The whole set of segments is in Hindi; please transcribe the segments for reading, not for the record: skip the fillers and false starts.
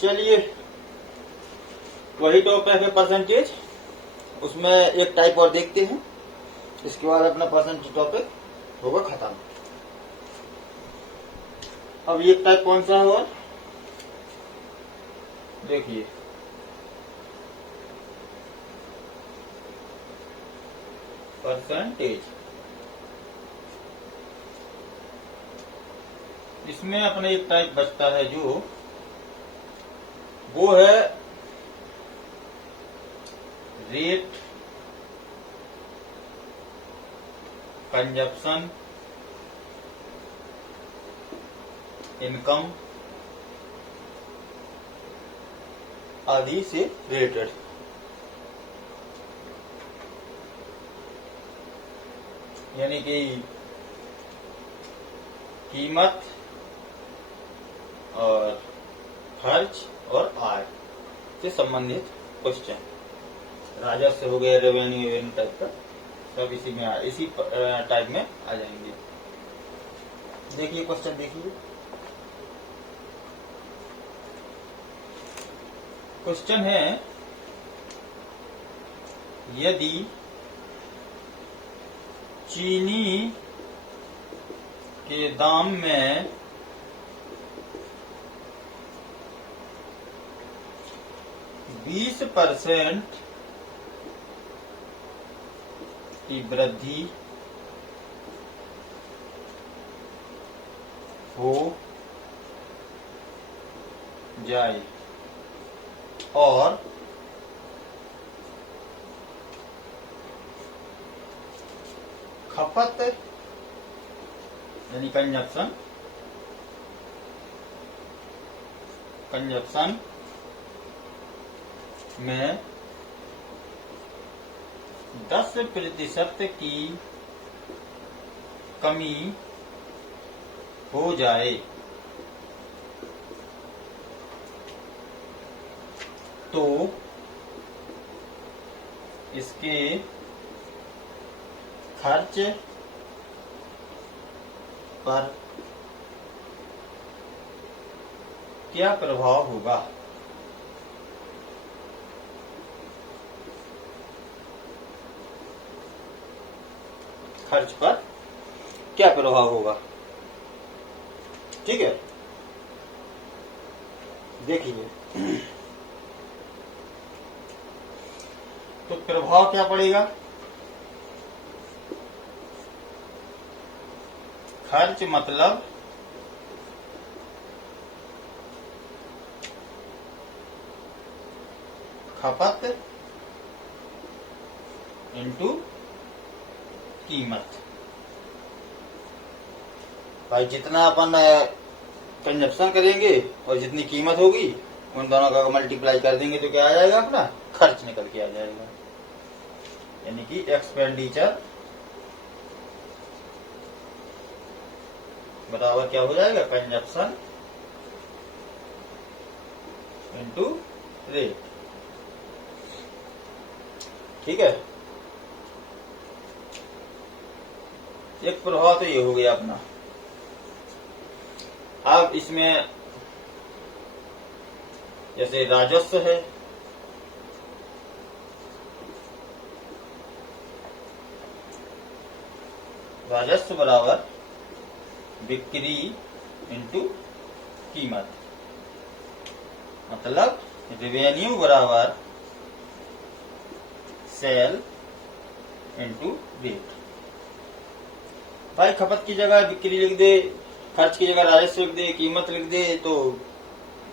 चलिए, वही टॉपिक है परसेंटेज, उसमें एक टाइप और देखते हैं, इसके बाद अपना परसेंटेज टॉपिक होगा खत्म। अब ये टाइप कौन सा है और देखिए, परसेंटेज। इसमें अपने एक टाइप बचता है जो वो है रेट, कंजप्शन, इनकम आदि से रिलेटेड। यानी कि कीमत और खर्च और आय से संबंधित क्वेश्चन, राजस्व हो गया, रेवेन्यू टाइप का, सब इसी टाइप में आ जाएंगे। देखिए क्वेश्चन देखिए, क्वेश्चन है यदि चीनी के दाम में 20% की वृद्धि हो जाए और खपत यानी कंजप्शन में 10% की कमी हो जाए तो इसके खर्च पर क्या प्रभाव होगा। खर्च पर क्या प्रभाव होगा, ठीक है। देखिए, तो प्रभाव क्या पड़ेगा, खर्च मतलब खपत इनटू कीमत। भाई जितना अपन कंजप्शन करेंगे और जितनी कीमत होगी उन दोनों का मल्टीप्लाई कर देंगे तो क्या आ जाएगा, अपना खर्च निकल के आ जाएगा। यानी कि एक्सपेंडिचर बराबर क्या हो जाएगा, कंजप्शन इनटू रेट, ठीक है। एक प्रभाव तो ये हो गया अपना। अब इसमें जैसे राजस्व है, राजस्व बराबर बिक्री इनटू कीमत, मतलब रेवेन्यू बराबर सेल इनटू रेट। भाई खपत की जगह बिक्री लिख दे, खर्च की जगह राजस्व लिख दे, कीमत लिख दे, तो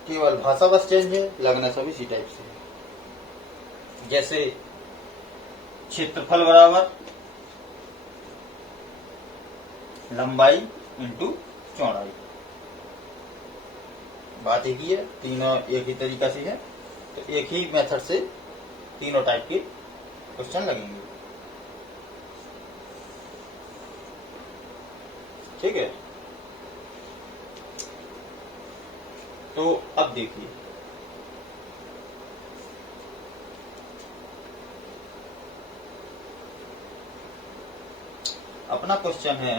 केवल भाषा बस चेंज है, लगना सब इसी टाइप से है। जैसे क्षेत्रफल बराबर लंबाई इनटू चौड़ाई, बात एक ही है, तीनों एक ही तरीका से है, तो एक ही मेथड से तीनों टाइप के क्वेश्चन लगेंगे, ठीक है। तो अब देखिए, अपना क्वेश्चन है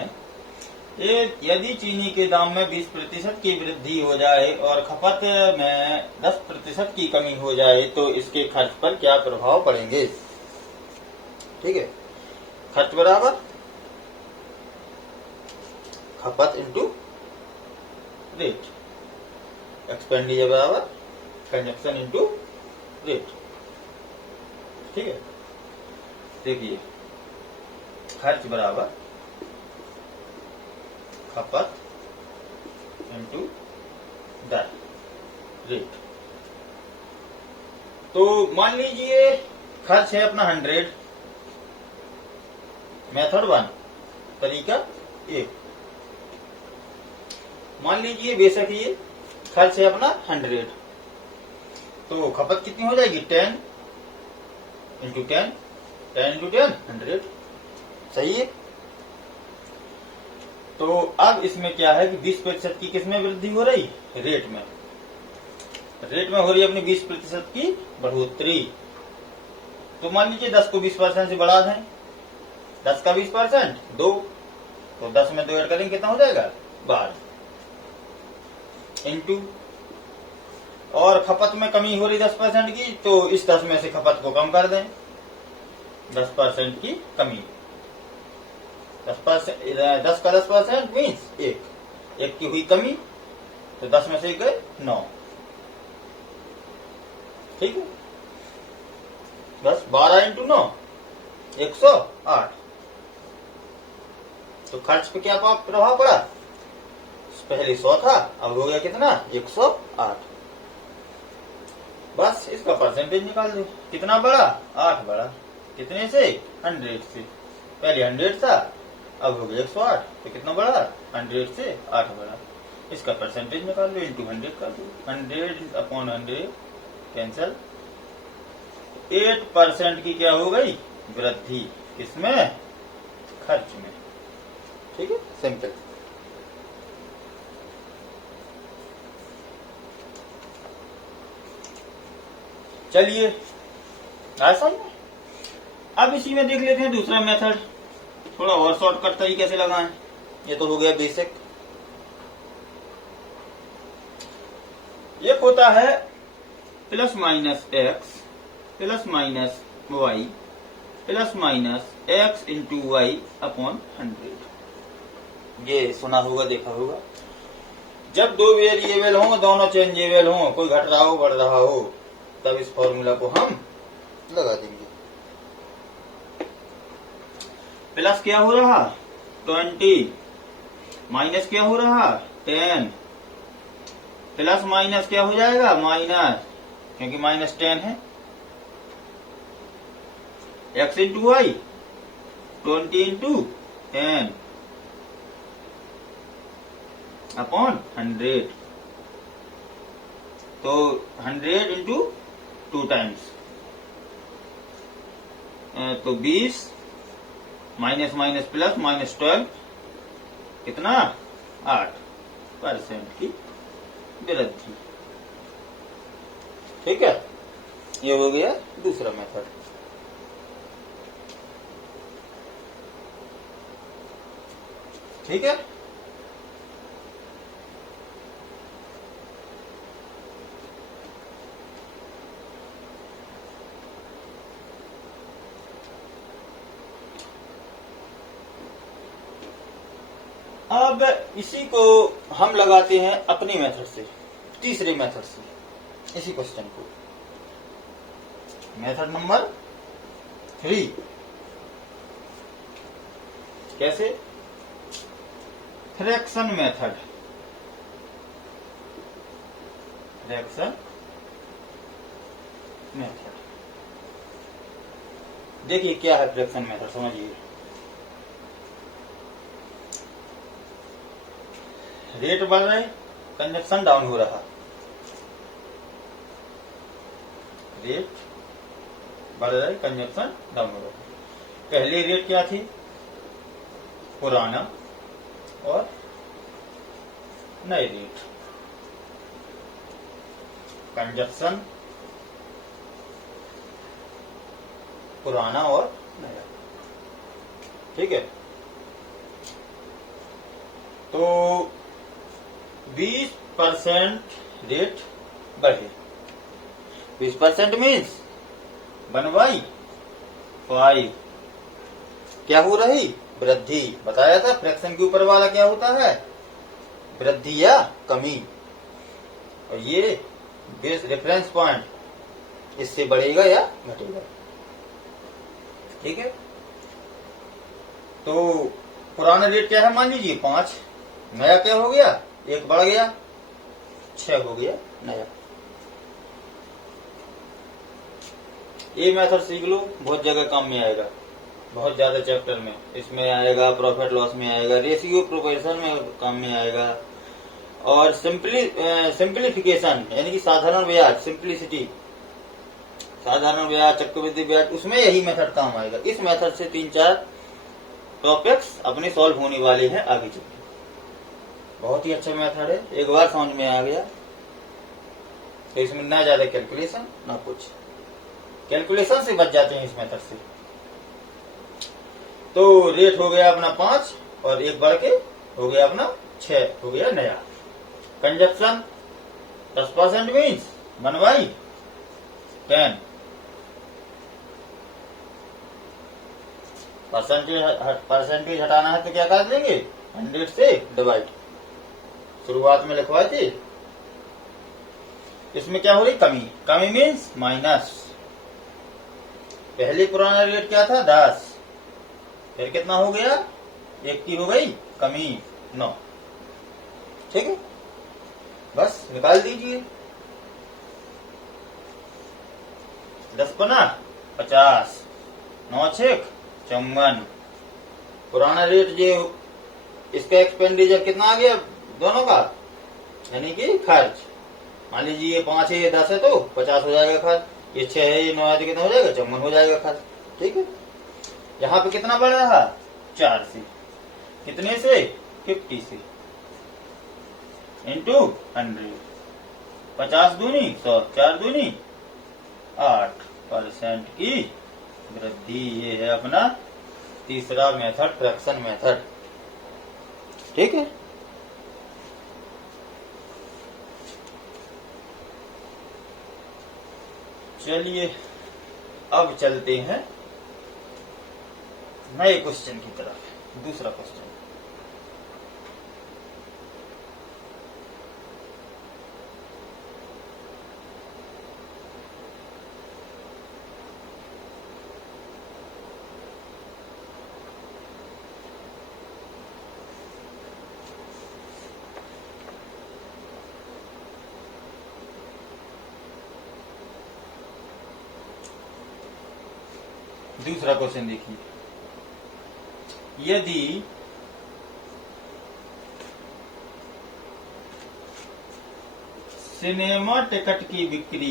यदि चीनी के दाम में 20% की वृद्धि हो जाए और खपत में 10% की कमी हो जाए तो इसके खर्च पर क्या प्रभाव पड़ेंगे। ठीक है, खर्च बराबर खपत इंटू रेट, एक्सपेंडिचर बराबर कंजप्शन इंटू रेट। ठीक है, देखिए खर्च बराबर खपत इंटू दर रेट। तो मान लीजिए खर्च है अपना 100, मेथड 1, तरीका 1। मान लीजिए बेशक ये खर्च है अपना 100, तो खपत कितनी हो जाएगी 10 इंटू 10, 10 इंटू 10 100। सही है। तो अब इसमें क्या है कि 20% की किसमें वृद्धि हो रही, रेट में। रेट में हो रही है अपनी 20% की बढ़ोतरी। तो मान लीजिए 10 को 20% से बढ़ा दें, 10 का 20% 2, तो 10 में 2 ऐड करेंगे कितना हो जाएगा 12 इंटू, और खपत में कमी हो रही 10% की, तो इस 10 में से खपत को कम कर दें, 10% की कमी, 10 का 10% मीन्स 1 की हुई कमी, तो 10 में से गए 9। ठीक है, बस 12 इंटू 9 108। तो खर्च पे क्या प्रभाव पड़ा, पहले 100 था, अब हो गया कितना 108। बस इसका परसेंटेज निकाल दो, कितना बढ़ा 8 बढ़ा, कितने से 100 से, पहले 100 था अब हो गया 108, तो कितना बढ़ा 100 से 8 बढ़ा। इसका परसेंटेज निकाल लो, इंटू 100 कर दो, 100 अपॉन 100 कैंसल। 8% की क्या हो गई वृद्धि, किसमें, खर्च में। ठीक है, सिंपल। चलिए आसान है। अब इसी में देख लेते हैं दूसरा मेथड, थोड़ा और शॉर्टकट तरीके से लगाएं। ये तो हो गया बेसिक। ये होता है plus minus x plus minus y plus minus x into y upon 100। ये सुना होगा, देखा होगा। जब दो वेरिएबल हों, दोनों चेंजेबल हों, कोई घट रहा हो बढ़ रहा हो, तब इस फॉर्मूला को हम लगा देंगे। प्लस क्या हो रहा 20, माइनस क्या हो रहा 10, प्लस माइनस क्या हो जाएगा माइनस, क्योंकि माइनस 10 है। X into y 20 into 10 upon 100, तो 100 इंटू 2 टाइम्स, तो 20 माइनस माइनस प्लस माइनस 12, कितना 8% की वृद्धि। ठीक है, ये हो गया दूसरा मेथड। ठीक है, अब इसी को हम लगाते हैं अपनी मेथड से, तीसरे मेथड से, इसी क्वेश्चन को, मेथड नंबर 3। कैसे, फ्रैक्शन मेथड। फ्रैक्शन मेथड, देखिए क्या है फ्रैक्शन मेथड, समझिए। रेट बढ़ रहे, कंजप्शन डाउन हो रहा, रेट बढ़ रहे, कंजप्शन डाउन हो रहा। पहले रेट क्या थी, पुराना और नए रेट, कंजप्शन पुराना और नया। ठीक है, तो 20% रेट बढ़े। 20% मीन्स 1/5 क्या हो रही? वृद्धि। बताया था फ्रैक्शन के ऊपर वाला क्या होता है? वृद्धि या कमी। और ये बेस रेफरेंस पॉइंट, इससे बढ़ेगा या घटेगा। ठीक है, तो पुराना रेट क्या है? मान लीजिए 5, नया क्या हो गया? 1 बढ़ गया, 6 हो गया नया। ये मेथड सीख लो, बहुत जगह काम में आएगा, बहुत ज्यादा चैप्टर में इसमें आएगा, प्रॉफिट लॉस में आएगा, रेशियो प्रोपोर्शन में काम में आएगा, और सिंप्लीफिकेशन यानी कि साधारण ब्याज, सिंप्लिसिटी, साधारण ब्याज, चक्रवृद्धि ब्याज, उसमें यही मेथड काम आएगा। इस मेथड से 3-4 टॉपिक्स अपने सॉल्व होने वाले हैं आगे चलकर। बहुत ही अच्छा मेथड है, एक बार समझ में आ गया तो इसमें ना ज्यादा कैलकुलेशन ना कुछ, कैलकुलेशन से बच जाते हैं इस मेथड से। तो रेट हो गया अपना 5 और 1 बढ़ के हो गया अपना 6, हो गया नया। Consumption 10% means 1/10। परसेंटेज हटाना है तो क्या कर देंगे? 100 से डिवाइड। शुरुआत में लिखवाए थे। इसमें क्या हो रही? कमी। कमी मीन्स माइनस। पहले पुराना रेट क्या था? 10, फिर कितना हो गया? 1 की हो गई कमी 9। ठीक है, बस निकाल दीजिए। 10 गुना 50, 9 6 54। पुराना रेट जो इसका एक्सपेंडिचर कितना आ गया दोनों का, यानी कि खर्च। मान लीजिए ये 5 है, ये 10 है, तो 50 हो जाएगा खर्च। ये 6 है, ये 9 है, तो कितना हो जाएगा? 54 हो जाएगा खर्च। ठीक है, यहाँ पे कितना बढ़ रहा? 4 से। कितने से? 50 से इंटू 100। 50 दूनी 100, 4 दूनी 8% की वृद्धि। ये है अपना तीसरा मेथड, फ्रैक्शन मेथड। ठीक है, चलिए अब चलते हैं नए क्वेश्चन की तरफ। दूसरा क्वेश्चन, दूसरा क्वेश्चन देखिए। यदि सिनेमा टिकट की बिक्री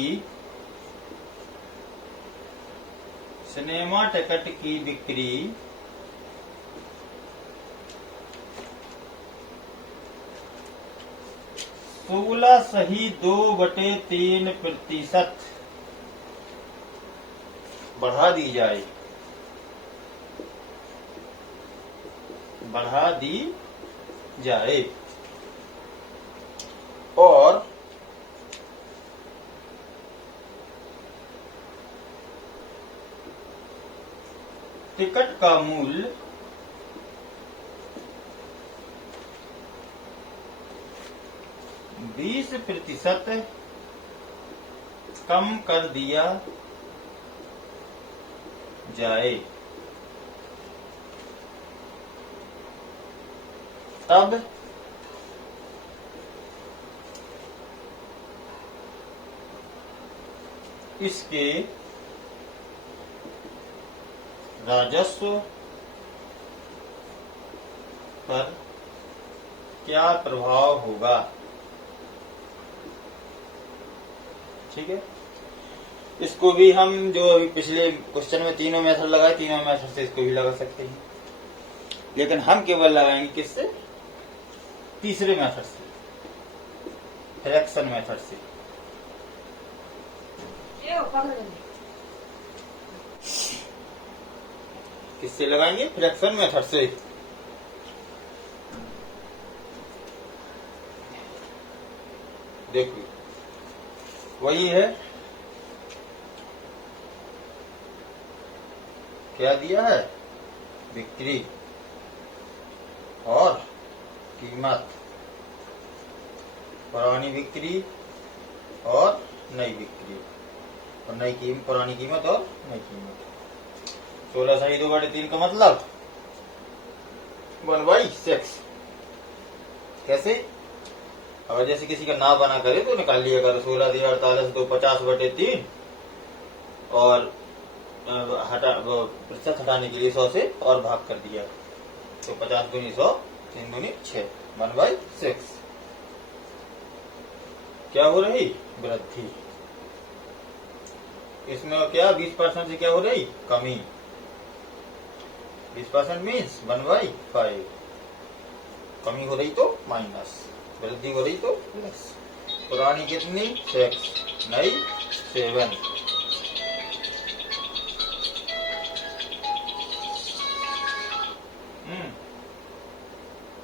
16.2/3% बढ़ा दी जाए और टिकट का मूल्य 20% कम कर दिया जाए, तब इसके राजस्व पर क्या प्रभाव होगा। ठीक है, इसको भी हम जो अभी पिछले क्वेश्चन में तीनों मेथड लगाए, तीनों मेथड से इसको भी लगा सकते हैं, लेकिन हम केवल लगाएंगे किससे? तीसरे मेथड से, फ्रैक्शन मेथड से। किससे लगाएंगे? फ्रैक्शन मेथड से। देखो वही है, क्या दिया है, बिक्री और कीमत, पुरानी बिक्री और नई बिक्री, और नई कीमत, पुरानी कीमत और नई कीमत। 16 सही 2/3 का मतलब 1/6। कैसे? अगर जैसे किसी का ना बना करे तो निकाल लिया करो, 16 दिया 48 तो 50/3, और प्रतिशत हटाने के लिए 100 से और भाग कर दिया, तो 50 दूनी 100, 3 दूनी 6, 1/6। क्या हो रही, वृद्धि। इसमें क्या 20% से क्या हो रही, कमी। 20% मीन्स 1/5, कमी हो रही तो माइनस, वृद्धि हो रही तो प्लस। पुरानी कितनी, 6, नई 7।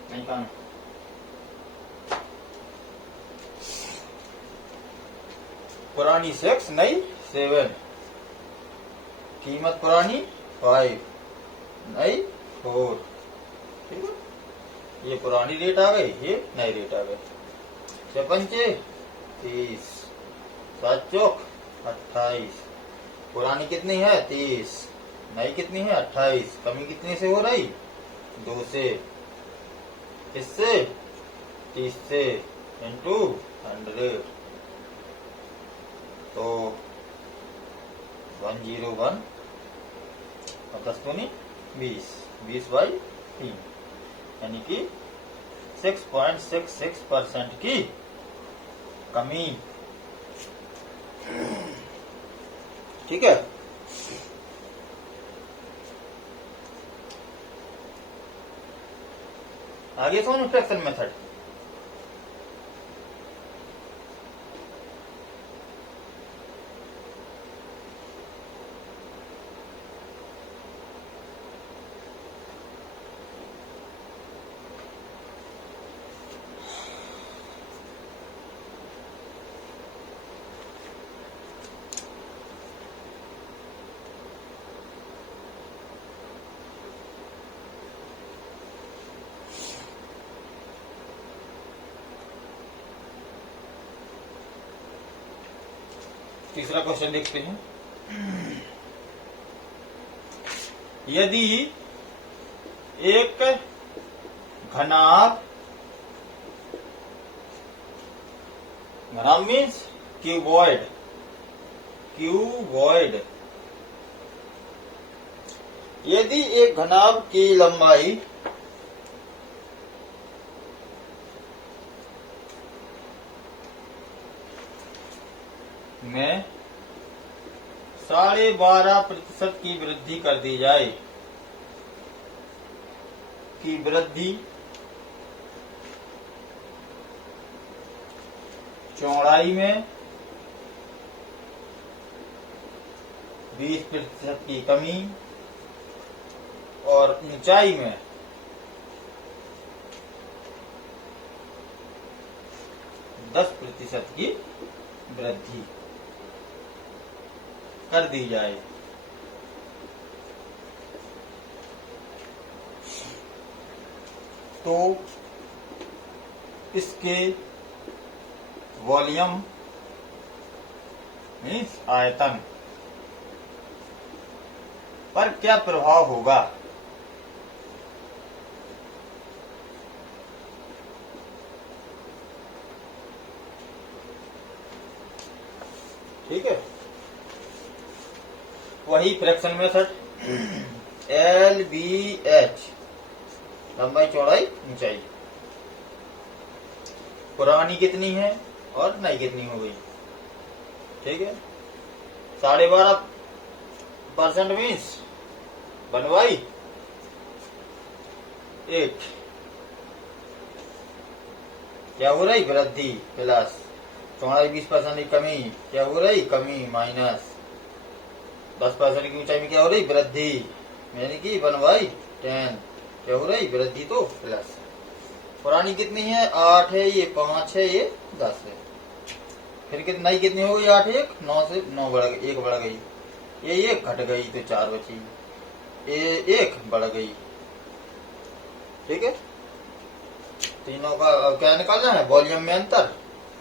नहीं कहा, पुरानी 6, नई 7, कीमत पुरानी 5, नई 4। ठीक है, ये पुरानी रेट आ गई, ये नई रेट आ गई। 6×5 30, 7×4 28। पुरानी कितनी है, 30, नई कितनी है, 28। कमी कितने से हो रही, 2 से, इससे 30 से, इंटू 100, तो 101, और 10 दूनी 20, 20/3, यानी कि 6.66% की कमी। ठीक है, आगे समझो फ्रैक्शन मेथड। तीसरा क्वेश्चन देखते हैं। यदि एक घनाभ मीन्स क्यूबॉइड, यदि एक घनाभ की लंबाई में 12.5% की वृद्धि कर दी जाए, की वृद्धि चौड़ाई में 20% की कमी और ऊंचाई में 10% की वृद्धि कर दी जाए, तो इसके वॉल्यूम मीन्स आयतन पर क्या प्रभाव होगा। ठीक है, वही फ्रैक्शन मेथड, LBH, लंबाई चौड़ाई ऊंचाई, पुरानी कितनी है और नई कितनी हो गई। ठीक है, 12.5% मीन्स 1/8, क्या हो रही, वृद्धि प्लस, चौड़ाई 20% की कमी, क्या हो रही, कमी माइनस, 10% की ऊंचाई में क्या हो रही, वृद्धि, यानी कि 1/10, क्या हो रही, वृद्धि तो प्लस। पुरानी कितनी है, 8 है, ये 5 है, ये 10 है। फिर कितना ही कितनी हो गई 8 1 9 से 9 बढ़ गई, 1 बढ़ गई, ये 1 घट गई तो 4 बची, ये 1 बढ़ गई। ठीक है, तीनों का अब क्या निकालना है, वॉल्यूम में अंतर,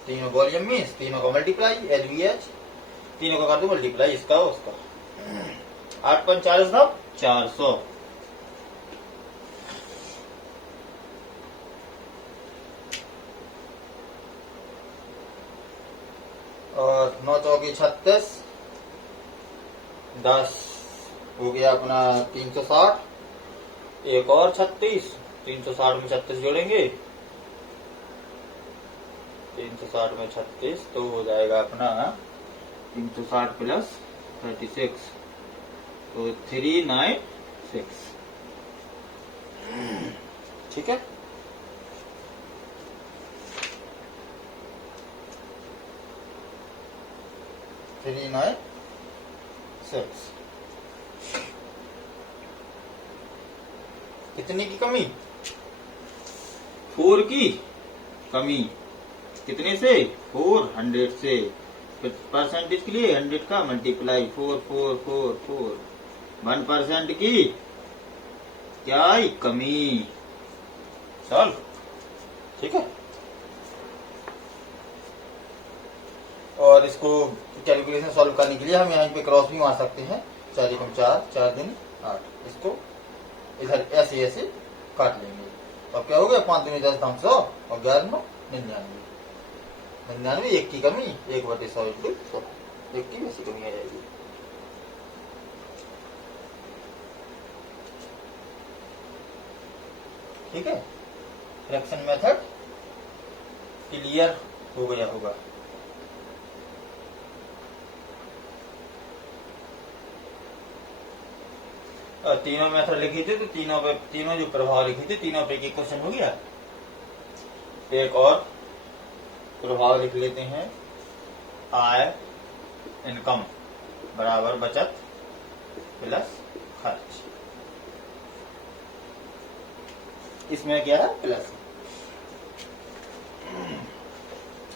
तीनों वॉल्यूम मीन्स तीनों का मल्टीप्लाई LVH, तीनों का कर दो मल्टीप्लाई इसका उसका। 8 5 40 9 400, और 9 चौकी 36, 10 हो गया अपना 360, एक और 36, 360 में 36 जोड़ेंगे, 360 में 36 तो हो जाएगा अपना 360 प्लस 36 तो 396। ठीक है, थ्री नाइन सिक्स। कितने की कमी, 4 की कमी, कितने से 400 से, परसेंटेज के लिए 100 का मल्टीप्लाई 4 4 4 4, 1% की क्या ही कमी, सॉल्व। ठीक है, और इसको कैलकुलेशन सॉल्व करने के लिए हम यहाँ पे क्रॉस भी मार सकते हैं, 4 एकम 4, 4 दिन 8, इसको इधर ऐसे ऐसे काट लेंगे। तो अब क्या हो गया, 5 दूनी 10 दाम 100 और 11 9 99, 99 1 की कमी, 1/100 इंटू 100, 1 की वैसी कमी आ जाएगी। ठीक है, फ्रैक्शन मेथड क्लियर हो गया होगा। तीनों मेथड लिखी थी तो तीनों जो प्रभाव लिखी थी तीनों पे एक क्वेश्चन हो गया। एक और प्रभाव लिख लेते हैं, आय इनकम बराबर बचत प्लस खर्च। इसमें क्या है, प्लस।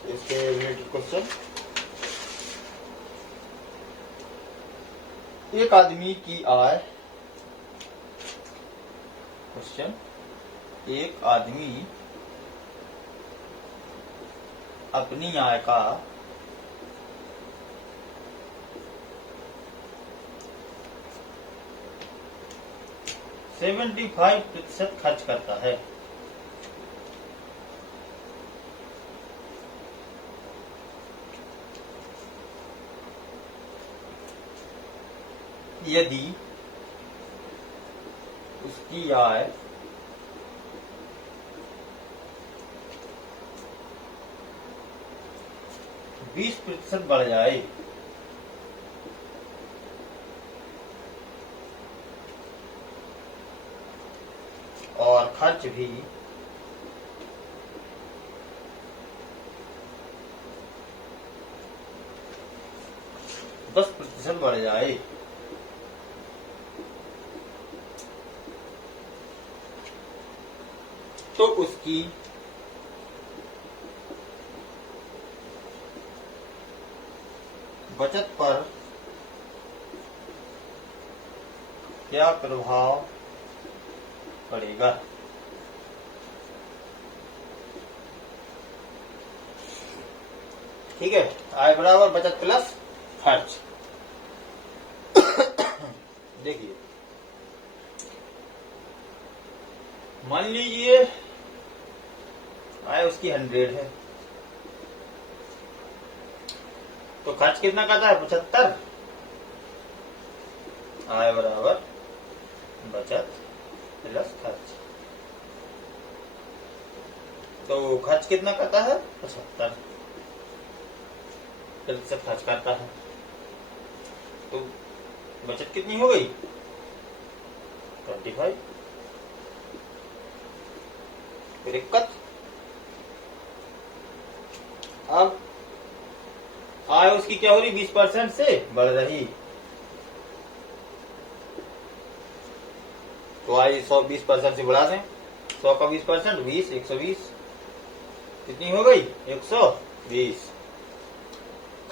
इसके रिलेटेड क्वेश्चन, एक आदमी की आय, क्वेश्चन, एक आदमी अपनी आय का 75% खर्च करता है। यदि उसकी आय 20% बढ़ जाए और खर्च भी 10% बढ़ जाए, तो उसकी बचत पर क्या प्रभाव पड़ेगा। ठीक है, आय बराबर बचत प्लस खर्च। देखिए, मान लीजिए आय उसकी 100 है, तो खर्च कितना करता है, 75। आय बराबर बचत प्लस खर्च, तो खर्च कितना करता है, 75% खर्च करता है, तो बचत कितनी हो गई, 25। फिर 71। अब आय उसकी क्या हो रही, 20% से बढ़ रही, तो आय 120% से बढ़ा दें, 100 का 20%, 20, 120, कितनी हो गई, 120।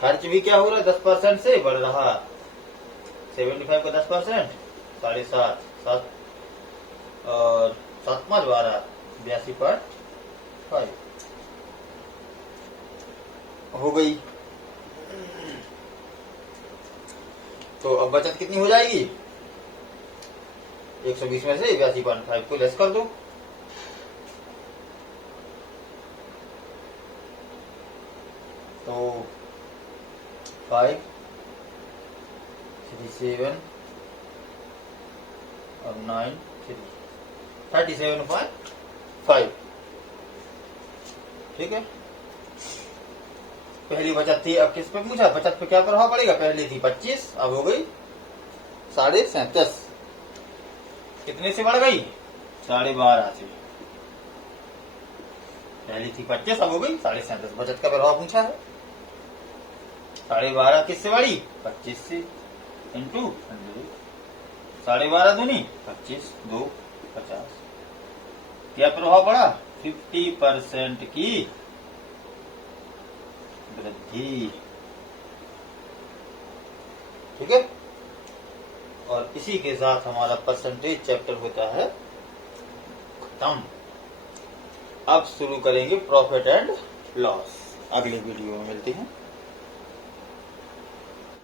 खर्च भी क्या हो रहा है 10% से बढ़ रहा। 75 का 10%, 7.5, 7 और 7 5 12, 82.5 हो गई। तो अब बचत कितनी हो जाएगी? 120 में से 82.5 को लेस कर दो। तो 5, 3, 7 और 9, 3, 37.5। ठीक है, पहली बचत थी, अब किस पे पूछा? बचत पे क्या प्रभाव पड़ेगा? पहले थी 25, अब हो गई 37.5। कितने से बढ़ गई? 12.5 से। पहली थी 25, अब हो गई 37.5। बचत का प्रभाव पूछा है। 12.5 किससे बढ़ी? 25 से, इंटू 100। 12.5 दूनी 25, 2 50। क्या प्रभाव पड़ा? 50% की वृद्धि। ठीक है, और इसी के साथ हमारा परसेंटेज चैप्टर होता है खत्म। अब शुरू करेंगे प्रॉफिट एंड लॉस। अगले वीडियो में मिलते हैं।